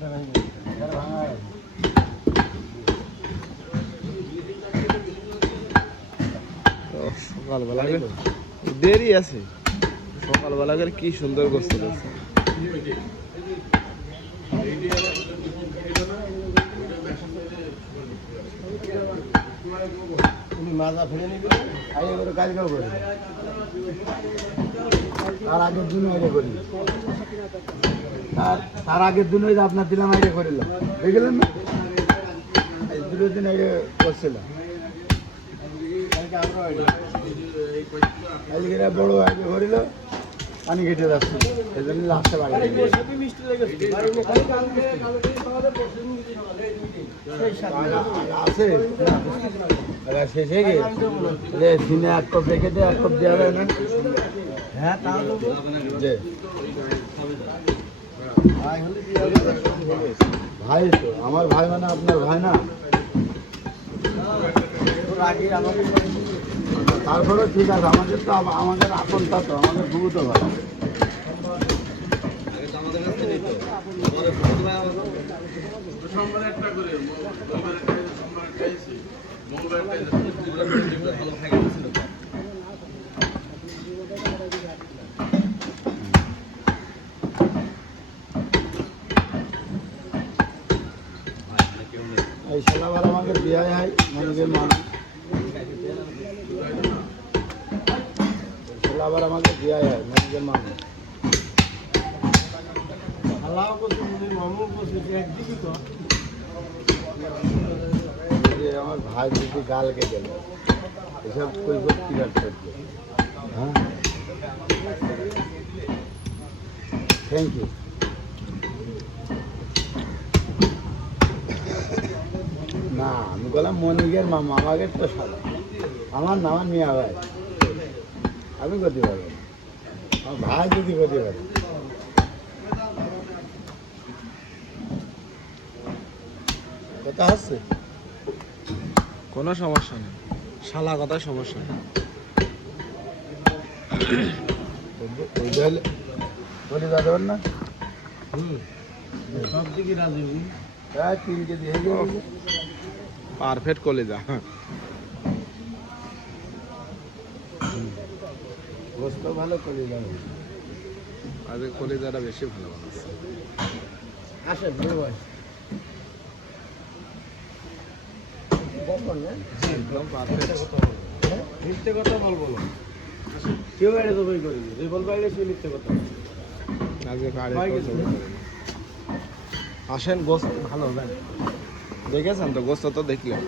সকালবেলা দেরি আছে, সকালবেলা করে কি সুন্দর গোস্ত আছে। তুমি মাজা ফেলে নিবি, আগে করে কালকেও করি, তার আগের দিন আইডে করি, তার আগের দিন ওই যে আপনার দিলাম আইডে করিলাম, দেখলেন না? এই দুটো দিন আইডে করছিলাম, আজকে বড় আইডে করিল, পানি কেটে যাচ্ছে, এই জন্য লাস্টে বাড়ি আছে শেষে গিয়ে দিনে 1 কাপ রেখে দিয়ে 1 কাপ দেওয়া যায় না? হ্যাঁ, ভাই তো আমার ভাই মানে আপনার ভাই না, তারপরে ঠিক আছে, আমাদের তো আমাদের আপনটা তো আমাদের ভুবু তো ভাই। এই শালাবার আমাকে বিয়ে হয় মানুষের মানুষ, শালাবার আমাকে বিয়ে হয় মানুষের মানুষ। আমার ভাই যদি গালকে গেল এসব কৈফত কি রাখতে, হ্যাঁ, থ্যাংক ইউ। না আমি বললাম মনিকের মামা, আমাকে তো সাদা, আমার নাম মিয়া ভাই, আমি করতে পারবো না, আমার ভাই যদি করতে পারে। কথা হচ্ছে, কোনো সমস্যা নেই, শালা কথায় সমস্যা নেই। বলে যাবেন না? সব দিকে রাজি, হ্যাঁ 3 কেজি হয়ে যাবে, পারফেক্ট কলিজা। গোস্ত ভালো করে যাবে, আজ কলিজাটা বেশি ভালো বানাচ্ছে। আসেন ভাই, একদম পারফেক্ট। মিথ্যে কথা বলবো না, কেউ এটা তো বই করিনি, যে বলবো এটা সে মিথ্যে কথা। আজকে আসেন, গোস্ত ভালো, দেখেছেন তো, গোস্ত তো দেখলেন।